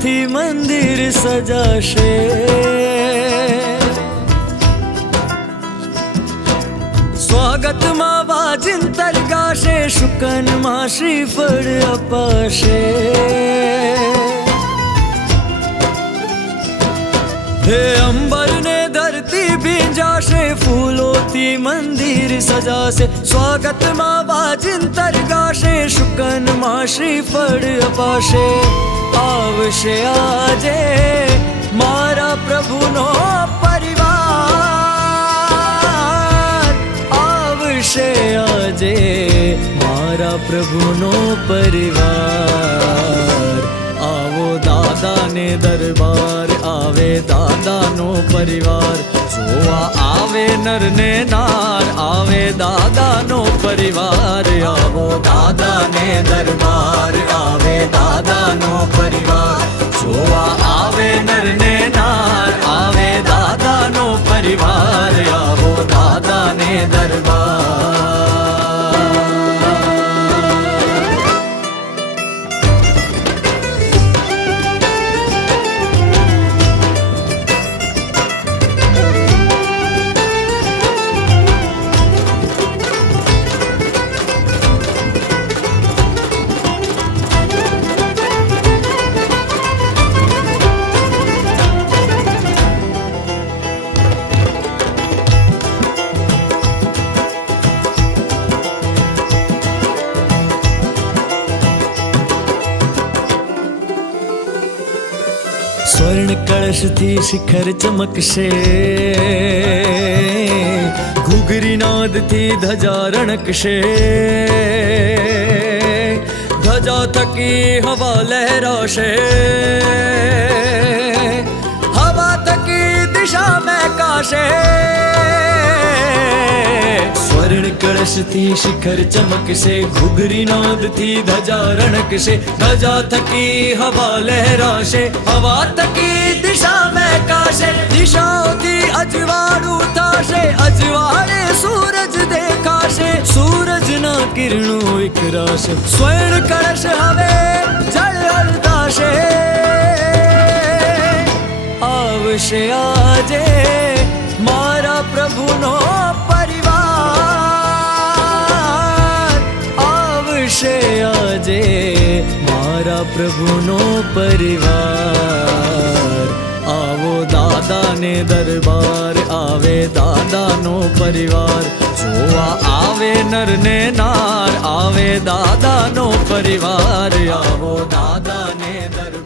ફૂલોથી મંદિર સજાશે, સ્વાગતમાં વાજિંતર ગાશે, શુકનમાં શ્રીફળ અપાશે। હે અંબર ને ધરતી ભીંજાશે, ફૂલોથી મંદિર સજાશે, સ્વાગતમાં વાજિંતર ગાશે, શુકનમાં શ્રીફળ અપાશે। આવશે આજે મારા પ્રભુનો પરિવાર, આવશે આજે મારા પ્રભુનો પરિવાર। આવો દાદાને દરબાર, આવે દાદાનો પરિવાર, જોવા આવે નર ને નાર, આવે દાદાનો પરિવાર। આવો દાદાને દરબાર, આવે દાદાનો પરિવાર, જોવા આવે નર ને નાર, આવે દાદાનો પરિવાર। આવો દાદાને દરબાર। स्वर्ण कलश थी शिखर चमकशे, घुघरी नाद थी ध्वजा रणकशे, ध्वजा थकी हवा लहराशे, हवा थकी दिशा महकाशे। स्वर्ण कलश थी शिखर चमकशे, घुघरी नाद थी ध्वजा रणकशे, ध्वजा थकी हवा लहराशे, हवा थकी दिशा महकाशे, दिशाओथी अजवाळुं थाशे, अजवाळे सूरज देखाशे, सूरजना किरणों विखराशे, स्वर्ण कलश हवे झळहळताशे। आवशे आजे मारा प्रभुनो આજે મારા પ્રભુનો પરિવાર। આવો દાદાને દરબાર, આવે દાદાનો પરિવાર, જોવા આવે નર ને નાર, આવે દાદાનો પરિવાર। આવો દાદાને દરબાર।